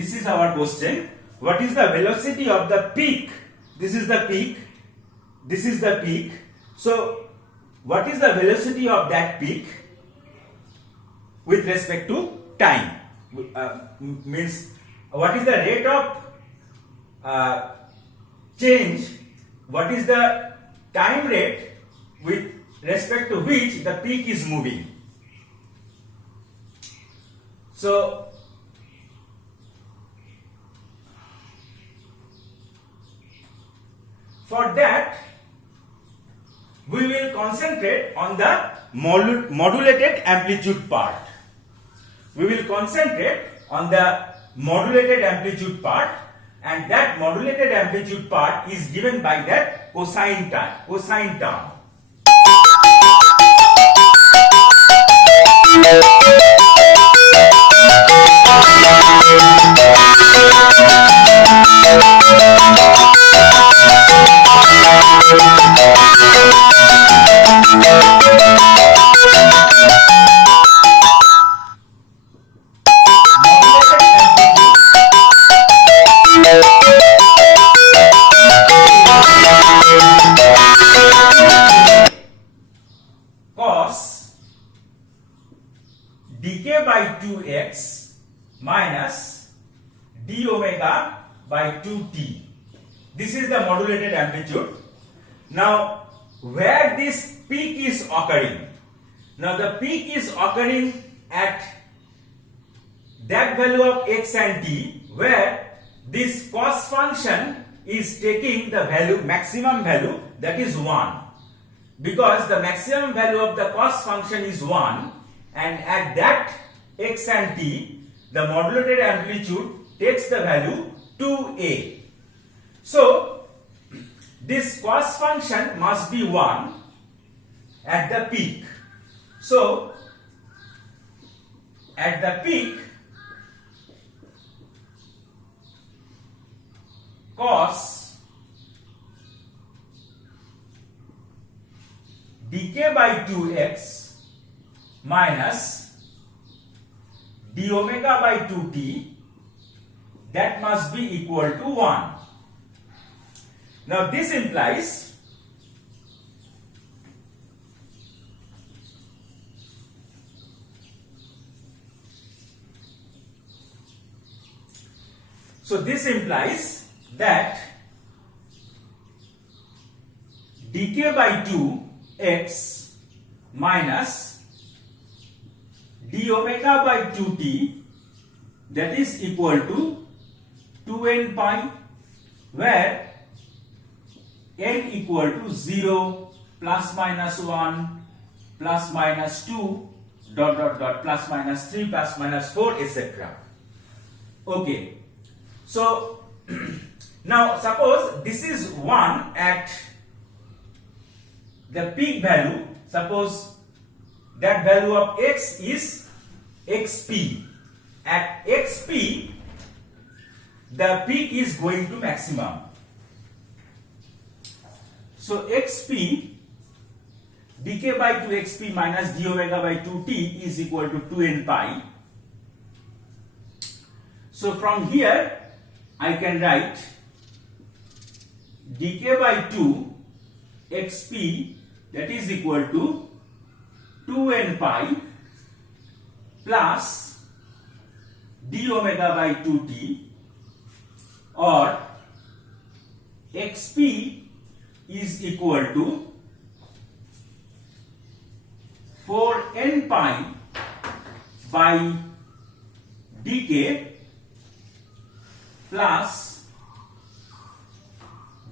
this is our question. What is the velocity of the peak? This is the peak. This is the peak. So, what is the velocity of that peak with respect to time? Means, what is the rate of change? What is the time rate with respect to which the peak is moving? So, for that, we will concentrate on the modulated amplitude part. We will concentrate on the modulated amplitude part, and that modulated amplitude part is given by that cosine term. Cos dk by 2x minus d omega by 2t. This is the modulated amplitude. Now, where this peak is occurring? Now, the peak is occurring at that value of x and t, where this cos function is taking the value, maximum value, that is 1. Because the maximum value of the cos function is 1, and at that x and t, the modulated amplitude takes the value 2a. So, this cos function must be 1 at the peak. So, at the peak, cos dk by 2x minus d omega by 2t, that must be equal to 1. Now, this implies that dk by 2x minus d omega by 2t, that is equal to 2n pi, where n equal to 0, plus minus 1, plus minus 2, dot dot dot, plus minus 3, plus minus 4, etc. Okay. So, now suppose this is 1 at the peak value. Suppose that value of x is xp. At xp, the peak is going to maximum. So, xp dk by 2xp minus d omega by 2t is equal to 2n pi. So, from here I can write dk by 2 xp, that is equal to 2n pi plus d omega by 2t, or xp is equal to 4n pi by dk plus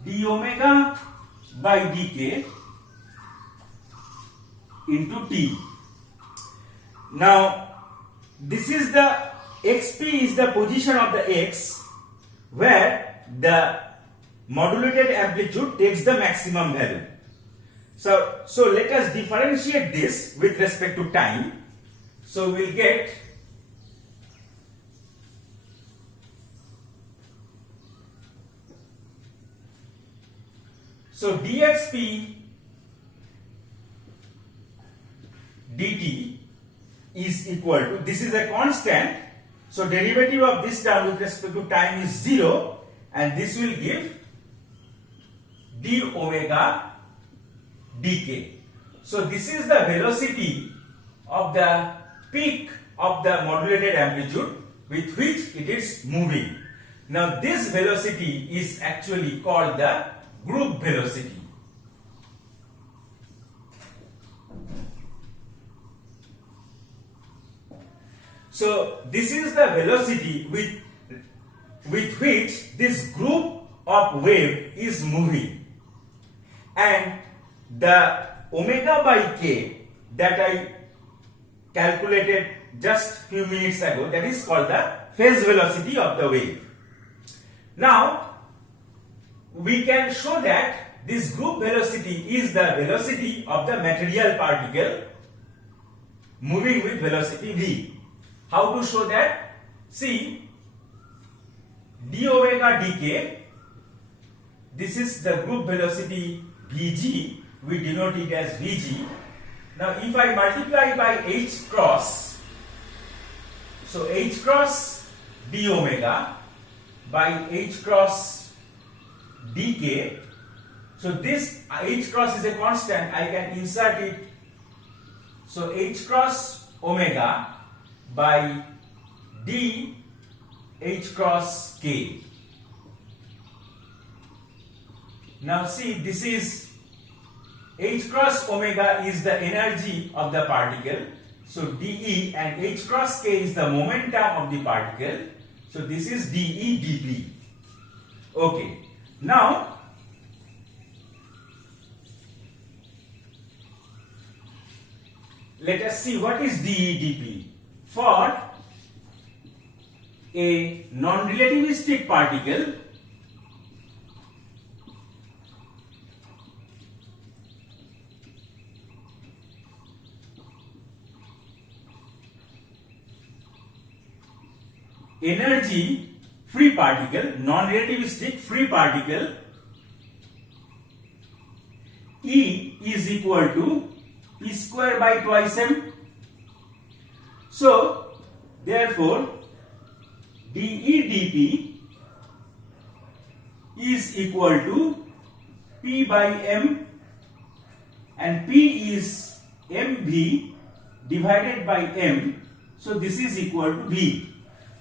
d omega by dk into t. Now, this is the xp is the position of the x where the modulated amplitude takes the maximum value. So let us differentiate this with respect to time. So we'll get dxp dt is equal to, this is a constant, So derivative of this term with respect to time is 0, and this will give d omega dk. So this is the velocity of the peak of the modulated amplitude with which it is moving. Now this velocity is actually called the group velocity. So this is the velocity with which this group of wave is moving, and the omega by k that I calculated just few minutes ago, that is called the phase velocity of the wave. Now we can show that this group velocity is the velocity of the material particle moving with velocity v. How to show that? See, d omega dk, this is the group velocity vg, we denote it as vg. Now if I multiply by h cross, so h cross d omega by h cross dk, so this h cross is a constant, I can insert it, so h cross omega by d h cross k. Now see, this is h cross omega is the energy of the particle, so dE, and h cross k is the momentum of the particle, so this is dE dP. Okay, now let us see what is dE dP. For a non-relativistic particle, energy free particle, non-relativistic free particle, E is equal to P square by twice m. So therefore dE dP is equal to P by m, and P is mv divided by m, so this is equal to v.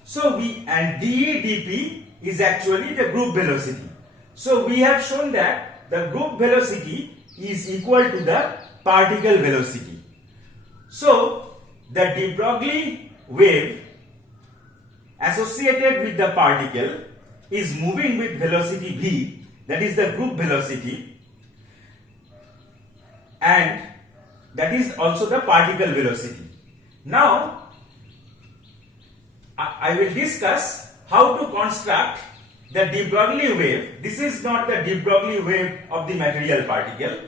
So and dE dP is actually the group velocity. So we have shown that the group velocity is equal to the particle velocity. So the de Broglie wave associated with the particle is moving with velocity v, that is the group velocity, and that is also the particle velocity. Now I will discuss how to construct the de Broglie wave. This is not the de Broglie wave of the material particle.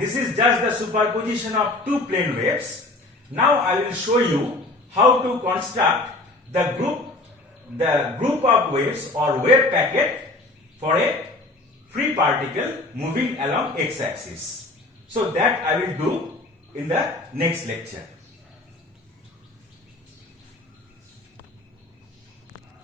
This is just the superposition of two plane waves. Now I will show you how to construct the group of waves or wave packet for a free particle moving along x-axis. So that I will do in the next lecture.